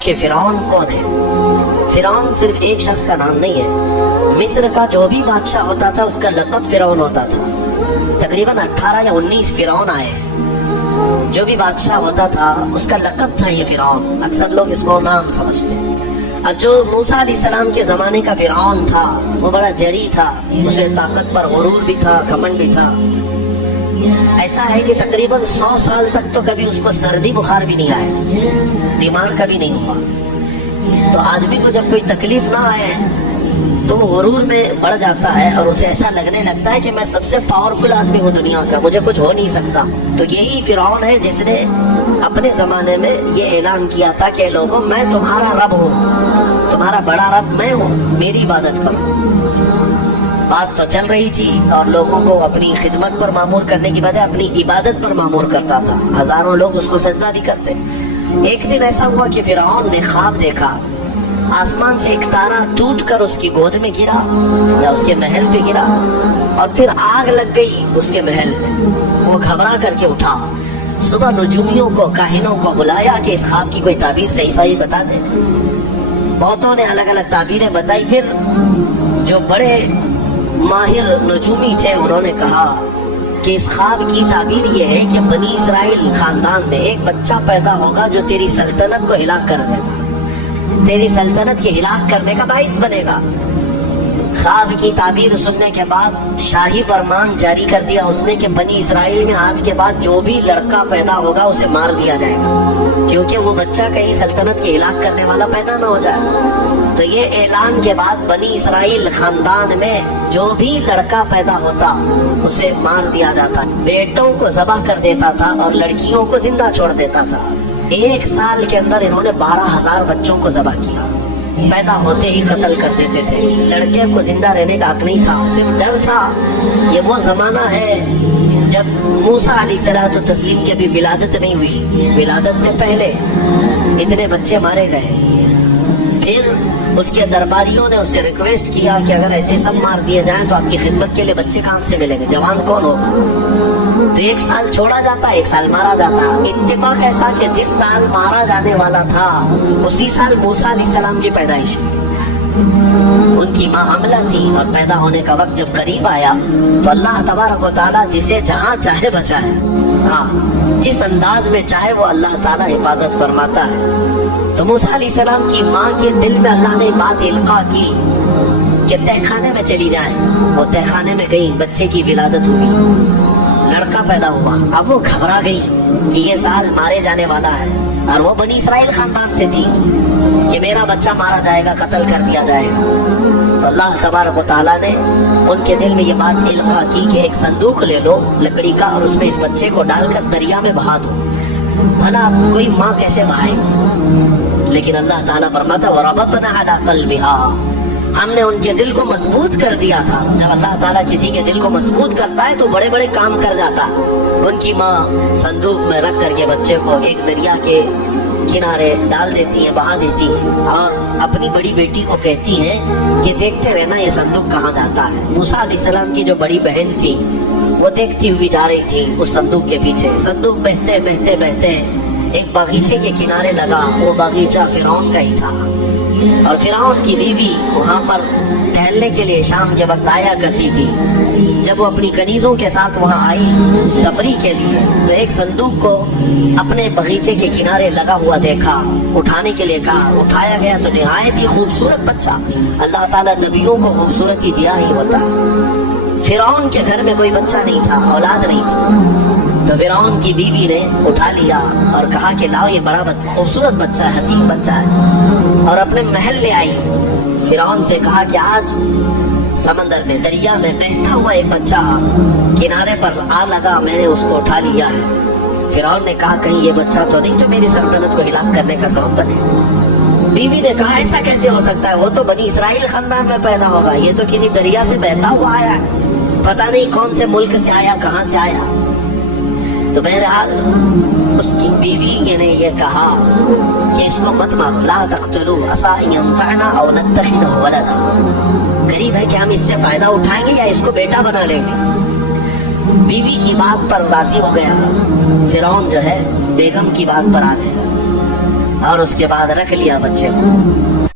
کہ فرعون کون ہے؟ فرعون صرف ایک شخص کا نام نہیں ہے. مصر کا جو بھی بادشاہ ہوتا تھا اس کا لقب فرعون ہوتا تھا. تقریباً 18 یا 19 فرعون آئے. جو بھی بادشاہ ہوتا تھا اس کا لقب تھا یہ فرعون. اکثر لوگ اس کو نام سمجھتے. اب جو موسیٰ علیہ السلام کے زمانے کا فرعون تھا وہ بڑا جری تھا. اسے طاقت پر غرور بھی تھا، گھمنڈ بھی تھا. ایسا ہے کہ تقریباً 100 سال تک تو کبھی اس کو سردی بخار بھی نہیں آئے، بیمار کبھی نہیں ہوا. تو آدمی کو جب کوئی تکلیف نہ آئے تو وہ غرور میں بڑھ جاتا ہے اور اسے ایسا لگنے لگتا ہے کہ میں سب سے پاورفل آدمی ہوں دنیا کا، مجھے کچھ ہو نہیں سکتا. تو یہی فرعون ہے جس نے اپنے زمانے میں یہ اعلان کیا تھا کہ لوگوں میں تمہارا رب ہوں، تمہارا بڑا رب میں ہوں، میری عبادت کرو. بات تو چل رہی تھی اور لوگوں کو اپنی خدمت پر معمور کرنے کی بجائے اپنی عبادت پر معمور کرتا تھا. ہزاروں لوگ اس کو سجدہ بھی کرتے. ایک دن ایسا ہوا کہ فرعون نے خواب دیکھا، آسمان سے ایک تارا ٹوٹ کر اس کی گود میں گرا یا اس کے محل پہ گرا اور پھر آگ لگ گئی اس کے محل میں. وہ گھبرا کر کے اٹھا. صبح نجومیوں کو، کاہنوں کو بلایا کہ اس خواب کی کوئی تعبیر صحیح بتا دے. بہتوں نے الگ الگ تعبیریں بتائی. پھر جو بڑے ماہر نجومی تھے انہوں نے کہا کہ اس خواب کی تعبیر یہ ہے کہ بنی اسرائیل خاندان میں ایک بچہ پیدا ہوگا جو تیری سلطنت کو ہلاک کر دے گا، تیری سلطنت کے ہلاک کرنے کا باعث بنے گا. خواب کی تعبیر سننے کے بعد شاہی فرمان جاری کر دیا اس نے کہ بنی اسرائیل میں آج کے بعد جو بھی لڑکا پیدا ہوگا اسے مار دیا جائے گا، کیونکہ وہ بچہ کہیں سلطنت کے ہلاک کرنے والا پیدا نہ ہو جائے. تو یہ اعلان کے بعد بنی اسرائیل خاندان میں جو بھی لڑکا پیدا ہوتا اسے مار دیا جاتا. بیٹوں کو ذبح کر دیتا تھا اور لڑکیوں کو زندہ چھوڑ دیتا تھا. 1 سال کے اندر انہوں نے 12,000 بچوں کو ذبح کیا. پیدا ہوتے ہی قتل کر دیتے تھے. لڑکے کو زندہ رہنے کا حق نہیں تھا، صرف ڈر تھا. یہ وہ زمانہ ہے جب موسیٰ علیہ الصلوۃ والتسلیم کی ابھی ولادت نہیں ہوئی. ولادت سے پہلے اتنے بچے مارے گئے. پھر اس کے درباریوں نے اس سے ریکویسٹ کیا کہ اگر ایسے سب مار دیے جائیں تو آپ کی خدمت کے لیے بچے کہاں سے ملیں گے، جوان کون ہوگا؟ تو 1 سال چھوڑا جاتا، 1 سال مارا جاتا. اتفاق ایسا کہ جس سال مارا جانے والا تھا اسی سال موسیٰ علیہ السلام کی پیدائش ہوئی. ان کی ماں حاملہ تھی اور پیدا ہونے کا وقت جب قریب آیا تو اللہ تبارک و تعالیٰ جسے جہاں چاہے بچائے. ہاں، جس انداز میں چاہے وہ اللہ تعالیٰ حفاظت فرماتا ہے. تو موسیٰ علیہ السلام کی ماں کے دل میں اللہ نے بات القاء کی کہ تہخانے میں چلی جائیں. وہ تہخانے میں گئی، بچے کی ولادت ہوئی، لڑکا پیدا ہوا. اب وہ گھبرا گئی کہ یہ سال مارے جانے والا ہے اور وہ بنی اسرائیل خاندان سے تھی کہ میرا بچہ مارا جائے گا، قتل کر دیا جائے گا. تو اللہ تبارک و تعالیٰ نے ان کے دل میں یہ بات القاء کی کہ ایک صندوق لے لو لکڑی کا اور اس میں اس بچے کو ڈال کر دریا میں بہا دو. بھلا کوئی ماں کیسے بہائے گی؟ لیکن اللہ تعالیٰ فرماتا وَرَبَطْنَا عَلَىٰ قَلْبِهَا، ہم نے ان کے دل کو مضبوط کر دیا تھا. جب اللہ تعالیٰ کسی کے دل کو مضبوط کرتا ہے تو بڑے بڑے کام کر جاتا. ان کی ماں صندوق میں رکھ کر کے بچے کو ایک دریا کے کنارے ڈال دیتی ہے، بہا دیتی ہے اور اپنی بڑی بیٹی کو کہتی ہے کہ دیکھتے رہنا یہ صندوق کہاں جاتا ہے. موسیٰ علیہ السلام کی جو بڑی بہن تھی وہ دیکھتی ہوئی جا رہی تھی اس صندوق کے پیچھے. صندوق بہتے بہتے بہتے ایک باغیچے کے کنارے لگا. وہ باغیچہ فرعون کا ہی تھا اور فرعون کی بیوی وہاں پر ٹہلنے کے لیے شام کے وقت آیا کرتی تھی. جب وہ اپنی کنیزوں کے ساتھ وہاں آئی تفریح کے لیے تو ایک صندوق کو اپنے باغیچے کے کنارے لگا ہوا دیکھا. اٹھانے کے لیے کہا، اٹھایا گیا تو نہایت ہی خوبصورت بچہ. اللہ تعالیٰ نبیوں کو خوبصورتی دیا ہی ہوتا. فرعون کے گھر میں کوئی بچہ نہیں تھا، اولاد نہیں تھی. تو فرعون کی بیوی نے اٹھا لیا اور کہا کہ لاؤ یہ بڑا خوبصورت بچہ ہے، حسین بچہ ہے، اور اپنے محل لے آئی. فرعون سے کہا کہ آج سمندر میں، دریا میں بہتا ہوا ایک بچہ کنارے پر آ لگا، میں نے اس کو اٹھا لیا ہے. فرعون نے کہا کہیں یہ بچہ تو نہیں جو میری سلطنت کو ہلاک کرنے کا سبب بنے. بیوی نے کہا ایسا کیسے ہو سکتا ہے، وہ تو بنی اسرائیل خاندان میں پیدا ہوگا، یہ تو کسی دریا سے بہتا ہوا آیا ہے، پتہ نہیں کون سے ملک سے آیا، کہاں سے آیا. تو بہرحال اس کی بیوی نے یہ کہا کہ اس کو مت مارو، لا تقتلوا عسى ان ينفعنا او نتخذه ولدا، قریب ہے کہ ہم اس سے فائدہ اٹھائیں گے یا اس کو بیٹا بنا لیں گے. بیوی کی بات پر راضی ہو گیا. فرعون جو ہے بیگم کی بات پر آ گیا. اور اس کے بعد رکھ لیا بچے کو.